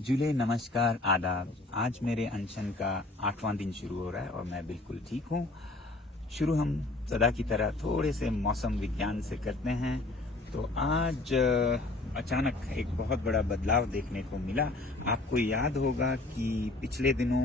जुले नमस्कार आदाब। आज मेरे अनशन का 8वां दिन शुरू हो रहा है और मैं बिल्कुल ठीक हूँ। शुरू हम सदा की तरह थोड़े से मौसम विज्ञान से करते हैं। तो आज अचानक एक बहुत बड़ा बदलाव देखने को मिला। आपको याद होगा कि पिछले दिनों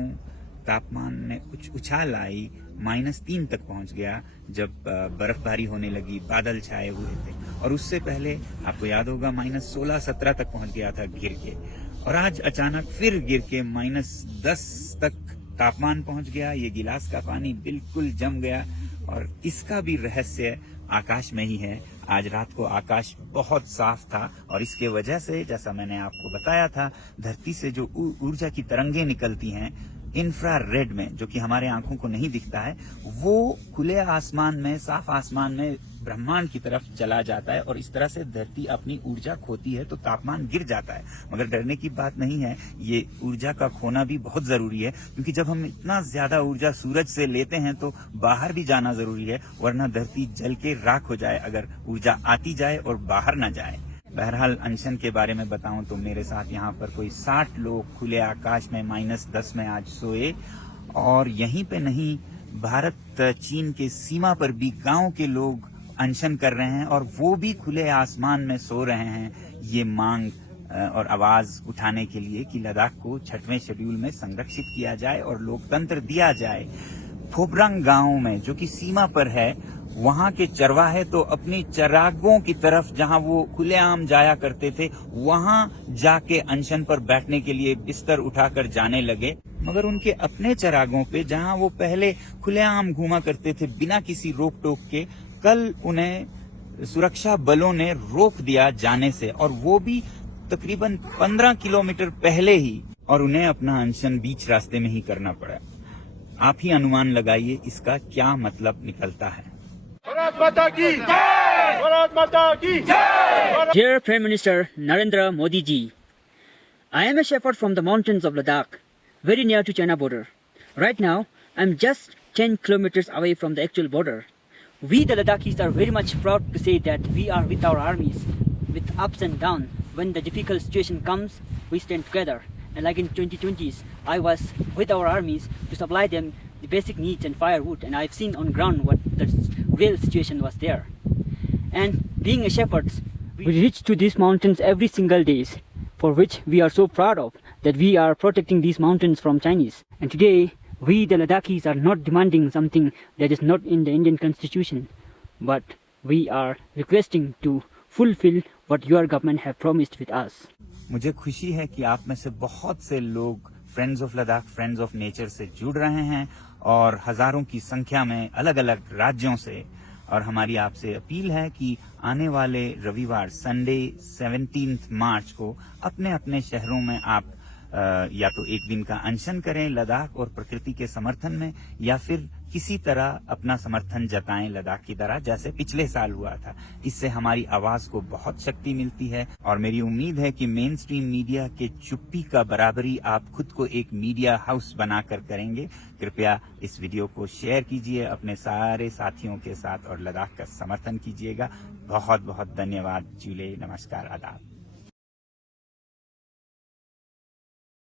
तापमान में कुछ उछाल आई, -3 तक पहुंच गया जब बर्फबारी होने लगी, बादल छाए हुए थे। और उससे पहले आपको याद होगा -16-17 तक पहुंच गया था गिर के। और आज अचानक फिर गिर के -10 तक तापमान पहुंच गया। ये गिलास का पानी बिल्कुल जम गया और इसका भी रहस्य आकाश में ही है। आज रात को आकाश बहुत साफ था और इसके वजह से, जैसा मैंने आपको बताया था, धरती से जो ऊर्जा की तरंगें निकलती हैं इंफ्रारेड में, जो कि हमारे आंखों को नहीं दिखता है, वो खुले आसमान में, साफ आसमान में ब्रह्मांड की तरफ चला जाता है और इस तरह से धरती अपनी ऊर्जा खोती है तो तापमान गिर जाता है। मगर डरने की बात नहीं है, ये ऊर्जा का खोना भी बहुत जरूरी है, क्योंकि जब हम इतना ज्यादा ऊर्जा सूरज से लेते हैं तो बाहर भी जाना जरूरी है, वरना धरती जल के राख हो जाए अगर ऊर्जा आती जाए और बाहर ना जाए। बहरहाल अनशन के बारे में बताऊं तो मेरे साथ यहाँ पर कोई 60 लोग खुले आकाश में -10 में आज सोए। और यहीं पे नहीं, भारत चीन के सीमा पर भी गांव के लोग अनशन कर रहे हैं और वो भी खुले आसमान में सो रहे हैं, ये मांग और आवाज उठाने के लिए कि लद्दाख को 6वें शेड्यूल में संरक्षित किया जाए और लोकतंत्र दिया जाए। फोबरंग गांव में, जो कि सीमा पर है, वहां के चरवाहे तो अपनी चरागों की तरफ, जहां वो खुलेआम जाया करते थे, वहां जाके अनशन पर बैठने के लिए बिस्तर उठाकर जाने लगे। मगर उनके अपने चरागों पे, जहां वो पहले खुलेआम घूमा करते थे बिना किसी रोक टोक के, कल उन्हें सुरक्षा बलों ने रोक दिया जाने से, और वो भी तकरीबन 15 किलोमीटर पहले ही, और उन्हें अपना अनशन बीच रास्ते में ही करना पड़ा। आप ही अनुमान लगाइए इसका क्या मतलब निकलता है। भारत माता की जय! भारत माता की जय! Dear Prime Minister Narendra Modi ji, I am a shepherd from the mountains of Ladakh, very near to China border. Right now, I'm just 10 kilometers away from the actual border. We the Ladakhis are very much proud to say that we are with our armies, with ups and downs. When the difficult situation comes, we stand together. And like in 2020s, I was with our armies to supply them the basic needs and firewood, and I've seen on ground what the real situation was there. And being a shepherds, we reach to these mountains every single days, for which we are so proud of, that we are protecting these mountains from Chinese. And today, we the Ladakhis are not demanding something that is not in the Indian constitution, but we are requesting to fulfill what your government have promised with us. मुझे खुशी है कि आप में से बहुत से लोग friends of Ladakh, friends of nature से जुड़ रहे हैं और हजारों की संख्या में अलग अलग राज्यों से। और हमारी आपसे अपील है कि आने वाले रविवार, संडे 17 मार्च को अपने अपने शहरों में आप या तो एक दिन का अनशन करें लद्दाख और प्रकृति के समर्थन में, या फिर किसी तरह अपना समर्थन जताएं लद्दाख की तरह, जैसे पिछले साल हुआ था। इससे हमारी आवाज को बहुत शक्ति मिलती है और मेरी उम्मीद है कि मेन स्ट्रीम मीडिया के चुप्पी का बराबरी आप खुद को एक मीडिया हाउस बनाकर करेंगे। कृपया इस वीडियो को शेयर कीजिए अपने सारे साथियों के साथ और लद्दाख का समर्थन कीजिएगा। बहुत बहुत धन्यवाद। जुले नमस्कार, आदाब।